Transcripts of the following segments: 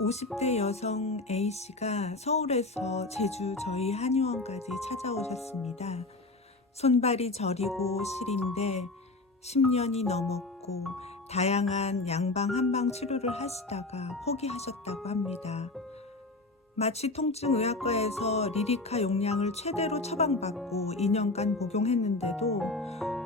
50대 여성 A씨가 서울에서 제주 저희 한의원까지 찾아오셨습니다. 손발이 저리고 시린데 10년이 넘었고 다양한 양방 한방 치료를 하시다가 포기하셨다고 합니다. 마취 통증 의학과에서 리리카 용량을 최대로 처방받고 2년간 복용했는데도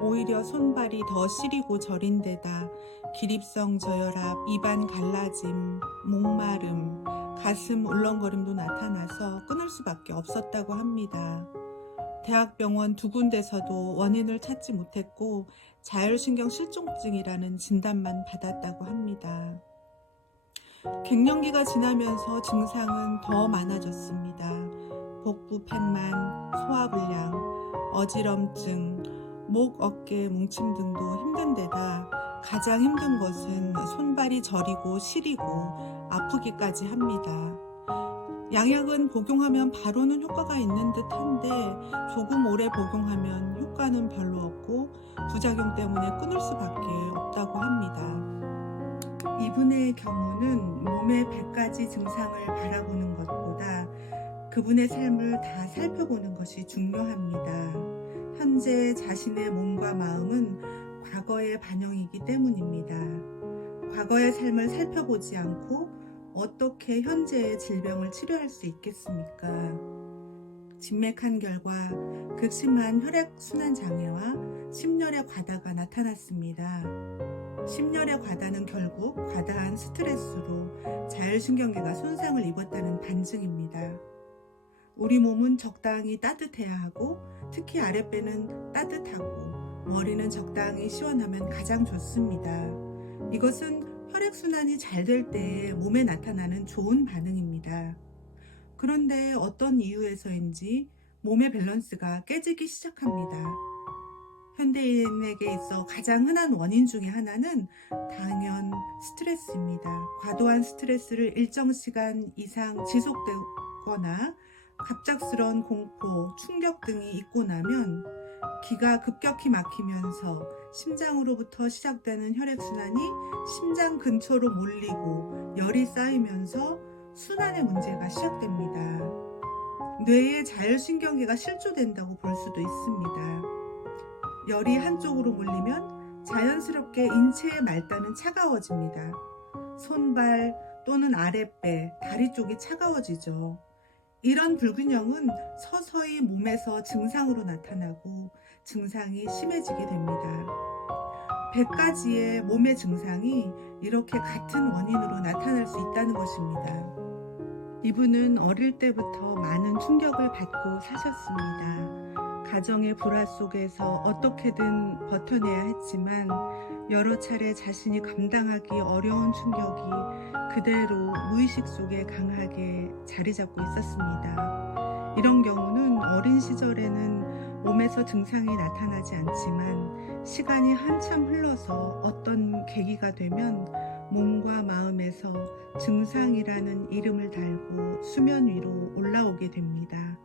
오히려 손발이 더 시리고 저린 데다 기립성 저혈압, 입안 갈라짐, 목마름, 가슴 울렁거림도 나타나서 끊을 수밖에 없었다고 합니다. 대학병원 두 군데서도 원인을 찾지 못했고 자율신경 실종증이라는 진단만 받았다고 합니다. 갱년기가 지나면서 증상은 더 많아졌습니다. 복부 팽만, 소화불량, 어지럼증, 목, 어깨 뭉침 등도 힘든 데다 가장 힘든 것은 손발이 저리고 시리고 아프기까지 합니다. 양약은 복용하면 바로는 효과가 있는 듯 한데 조금 오래 복용하면 효과는 별로 없고 부작용 때문에 끊을 수밖에 없다고 합니다. 이분의 경우는 몸의 100가지 증상을 바라보는 것보다 그분의 삶을 다 살펴보는 것이 중요합니다. 현재 자신의 몸과 마음은 과거의 반영이기 때문입니다. 과거의 삶을 살펴보지 않고 어떻게 현재의 질병을 치료할 수 있겠습니까? 진맥한 결과 극심한 혈액순환 장애와 심열의 과다가 나타났습니다. 심열의 과다는 결국 과다한 스트레스로 자율신경계가 손상을 입었다는 반증입니다. 우리 몸은 적당히 따뜻해야 하고 특히 아랫배는 따뜻하고 머리는 적당히 시원하면 가장 좋습니다. 이것은 혈액순환이 잘 될 때에 몸에 나타나는 좋은 반응입니다. 그런데 어떤 이유에서인지 몸의 밸런스가 깨지기 시작합니다. 현대인에게 있어 가장 흔한 원인 중에 하나는 당연 스트레스입니다. 과도한 스트레스를 일정 시간 이상 지속되거나 갑작스러운 공포, 충격 등이 있고 나면 기가 급격히 막히면서 심장으로부터 시작되는 혈액순환이 심장 근처로 몰리고 열이 쌓이면서 순환의 문제가 시작됩니다. 뇌의 자율신경계가 실조된다고 볼 수도 있습니다. 열이 한쪽으로 몰리면 자연스럽게 인체의 말단은 차가워집니다. 손발 또는 아랫배, 다리 쪽이 차가워지죠. 이런 불균형은 서서히 몸에서 증상으로 나타나고 증상이 심해지게 됩니다. 100가지의 몸의 증상이 이렇게 같은 원인으로 나타날 수 있다는 것입니다. 이분은 어릴 때부터 많은 충격을 받고 사셨습니다. 가정의 불화 속에서 어떻게든 버텨내야 했지만 여러 차례 자신이 감당하기 어려운 충격이 그대로 무의식 속에 강하게 자리 잡고 있었습니다. 이런 경우는 어린 시절에는 몸에서 증상이 나타나지 않지만 시간이 한참 흘러서 어떤 계기가 되면 몸과 마음에서 증상이라는 이름을 달고 수면 위로 올라오게 됩니다.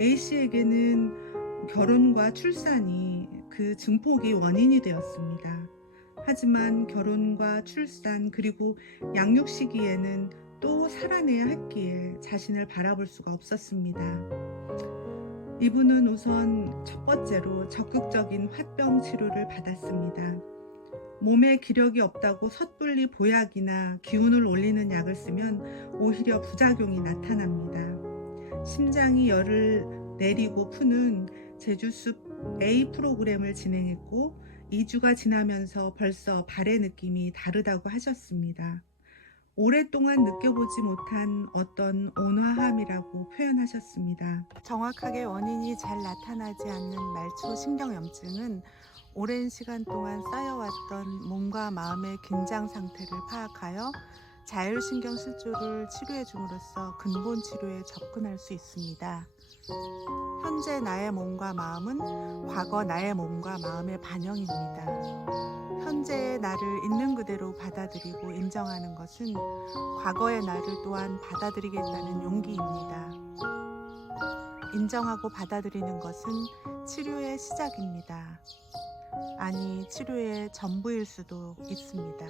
A씨에게는 결혼과 출산이 그 증폭이 원인이 되었습니다. 하지만 결혼과 출산 그리고 양육 시기에는 또 살아내야 했기에 자신을 바라볼 수가 없었습니다. 이분은 우선 첫 번째로 적극적인 화병 치료를 받았습니다. 몸에 기력이 없다고 섣불리 보약이나 기운을 올리는 약을 쓰면 오히려 부작용이 나타납니다. 심장이 열을 내리고 푸는 제주숲 A 프로그램을 진행했고 2주가 지나면서 벌써 발의 느낌이 다르다고 하셨습니다. 오랫동안 느껴보지 못한 어떤 온화함이라고 표현하셨습니다. 정확하게 원인이 잘 나타나지 않는 말초 신경염증은 오랜 시간 동안 쌓여왔던 몸과 마음의 긴장 상태를 파악하여 자율신경 실조를 치료해 줌으로써 근본 치료에 접근할 수 있습니다. 현재 나의 몸과 마음은 과거 나의 몸과 마음의 반영입니다. 현재의 나를 있는 그대로 받아들이고 인정하는 것은 과거의 나를 또한 받아들이겠다는 용기입니다. 인정하고 받아들이는 것은 치료의 시작입니다. 아니, 치료의 전부일 수도 있습니다.